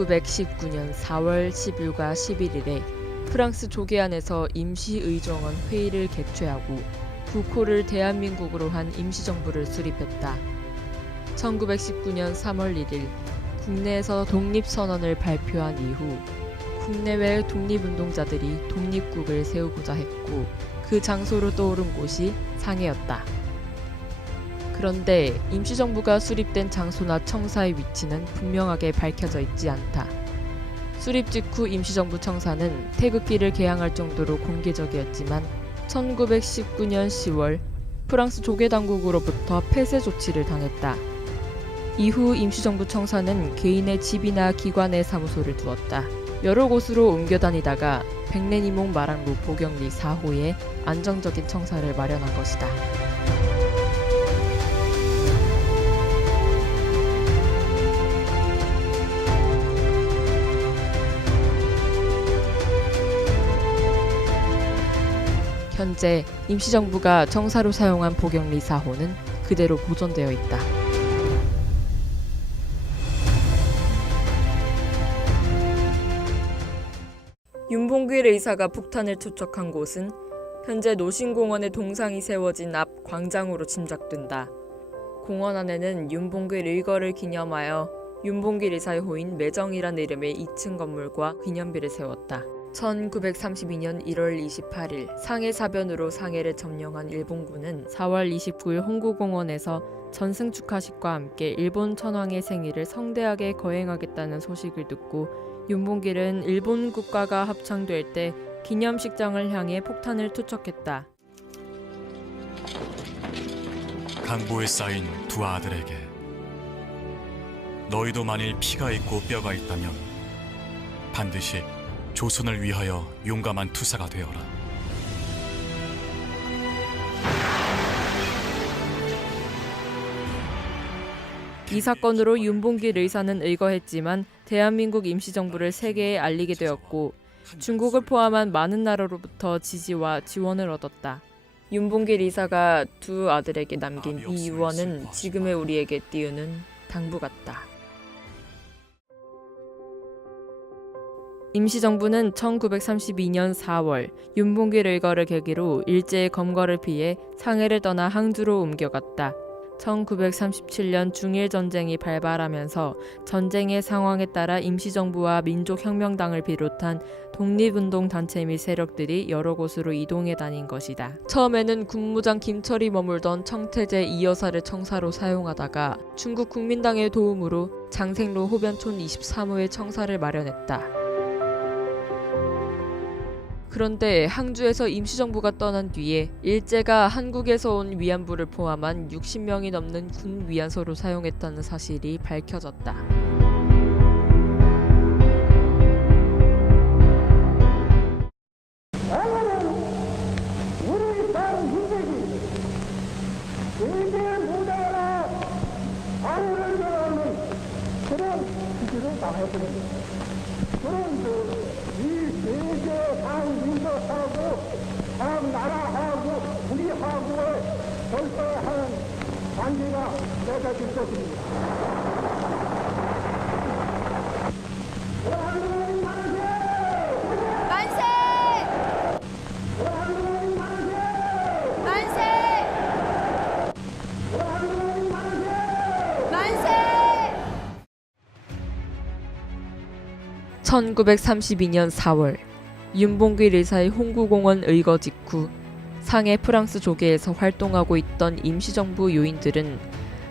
1919년 4월 10일과 11일에 프랑스 조계안에서 임시의정원 회의를 개최하고 부코를 대한민국으로 한 임시정부를 수립했다. 1919년 3월 1일 국내에서 독립선언을 발표한 이후 국내외 독립운동자들이 독립국을 세우고자 했고 그 장소로 떠오른 곳이 상해였다. 그런데 임시정부가 수립된 장소나 청사의 위치는 분명하게 밝혀져 있지 않다. 수립 직후 임시정부 청사는 태극기를 개양할 정도로 공개적이었지만 1919년 10월 프랑스 조계당국으로부터 폐쇄 조치를 당했다. 이후 임시정부 청사는 개인의 집이나 기관의 사무소를 두었다. 여러 곳으로 옮겨 다니다가 백내니몽 마랑루 보경리 4호에 안정적인 청사를 마련한 것이다. 현재 임시정부가 청사로 사용한 보경리 4호는 그대로 보존되어 있다. 윤봉길 의사가 폭탄을 투척한 곳은 현재 노신공원의 동상이 세워진 앞 광장으로 짐작된다. 공원 안에는 윤봉길 의거를 기념하여 윤봉길 의사의 호인 매정이란 이름의 2층 건물과 기념비를 세웠다. 1932년 1월 28일 상해 사변으로 상해를 점령한 일본군은 4월 29일 홍구공원에서 전승 축하식과 함께 일본 천황의 생일을 성대하게 거행하겠다는 소식을 듣고 윤봉길은 일본 국가가 합창될 때 기념식장을 향해 폭탄을 투척했다. 강보에 쌓인 두 아들에게 너희도 만일 피가 있고 뼈가 있다면 반드시 조선을 위하여 용감한 투사가 되어라. 이 사건으로 윤봉길 의사는 의거했지만 대한민국 임시정부를 세계에 알리게 되었고 중국을 포함한 많은 나라로부터 지지와 지원을 얻었다. 윤봉길 의사가 두 아들에게 남긴 이 유언은 지금의 우리에게 띄우는 당부 같다. 임시정부는 1932년 4월 윤봉길 의거를 계기로 일제의 검거를 피해 상해를 떠나 항주로 옮겨갔다. 1937년 중일전쟁이 발발하면서 전쟁의 상황에 따라 임시정부와 민족혁명당을 비롯한 독립운동 단체 및 세력들이 여러 곳으로 이동해 다닌 것이다. 처음에는 군무장 김철이 머물던 청태제 이여사를 청사로 사용하다가 중국 국민당의 도움으로 장생로 호변촌 23호의 청사를 마련했다. 그런데 항주에서 임시정부가 떠난 뒤에 일제가 한국에서 온 위안부를 포함한 60명이 넘는 군 위안소로 사용했다는 사실이 밝혀졌다. 오늘은 우리 땅 민족이 세계에 무장하라 방어를 정하는 그런 시기를 당해버립니다. 그런 이 세계 상민족하고 각 나라하고 우리하고의 절대한 관계가 맺어질 것입니다. 대한민국 만세! 만세! 대한민국 만세! 만세! 대한민국 만세! 만세! 1932년 4월 윤봉길 의사의 홍구공원 의거 직후 상해 프랑스 조계에서 활동하고 있던 임시정부 요인들은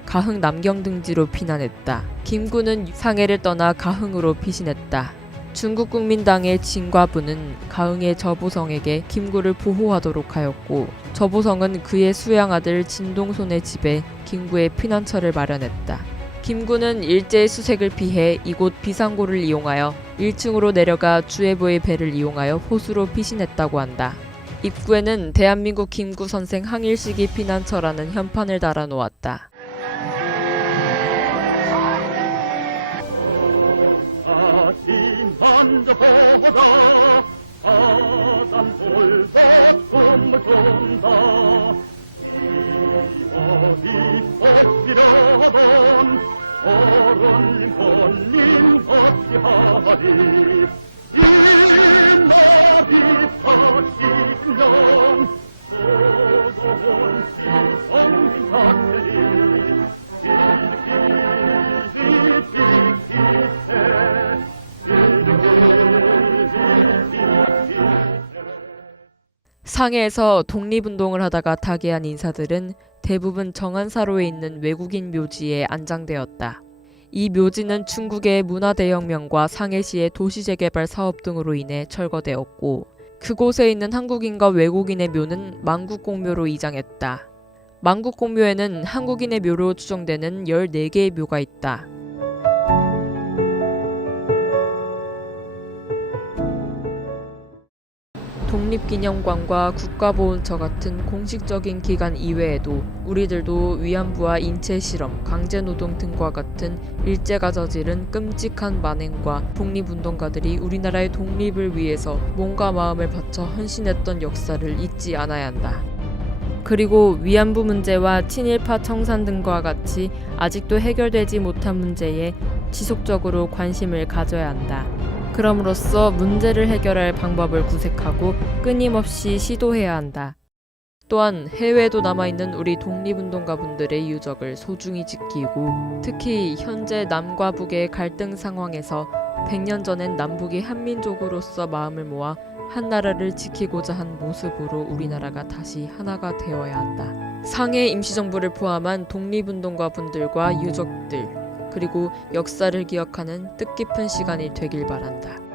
가흥 남경등지로 피난했다. 김구는 상해를 떠나 가흥으로 피신했다. 중국 국민당의 진과부는 가흥의 저보성에게 김구를 보호하도록 하였고 저보성은 그의 수양 아들 진동손의 집에 김구의 피난처를 마련했다. 김구는 일제의 수색을 피해 이곳 비상고를 이용하여 1층으로 내려가 주해부의 배를 이용하여 호수로 피신했다고 한다. 입구에는 대한민국 김구 선생 항일시기 피난처라는 현판을 달아놓았다. 서른 걸림 없이 하리 일마비 80년 소고원 시성민 사태리 상해에서 독립운동을 하다가 타계한 인사들은 대부분 정안사로에 있는 외국인 묘지에 안장되었다. 이 묘지는 중국의 문화대혁명과 상해시의 도시재개발 사업 등으로 인해 철거되었고 그곳에 있는 한국인과 외국인의 묘는 만국공묘로 이장했다. 만국공묘에는 한국인의 묘로 추정되는 14개의 묘가 있다. 독립기념관과 국가보훈처 같은 공식적인 기관 이외에도 우리들도 위안부와 인체실험, 강제노동 등과 같은 일제가 저지른 끔찍한 만행과 독립운동가들이 우리나라의 독립을 위해서 몸과 마음을 바쳐 헌신했던 역사를 잊지 않아야 한다. 그리고 위안부 문제와 친일파 청산 등과 같이 아직도 해결되지 못한 문제에 지속적으로 관심을 가져야 한다. 그럼으로써 문제를 해결할 방법을 구색하고 끊임없이 시도해야 한다. 또한 해외에도 남아있는 우리 독립운동가분들의 유적을 소중히 지키고 특히 현재 남과 북의 갈등 상황에서 100년 전엔 남북이 한민족으로서 마음을 모아 한나라를 지키고자 한 모습으로 우리나라가 다시 하나가 되어야 한다. 상해 임시정부를 포함한 독립운동가 분들과 유족들 그리고 역사를 기억하는 뜻깊은 시간이 되길 바란다.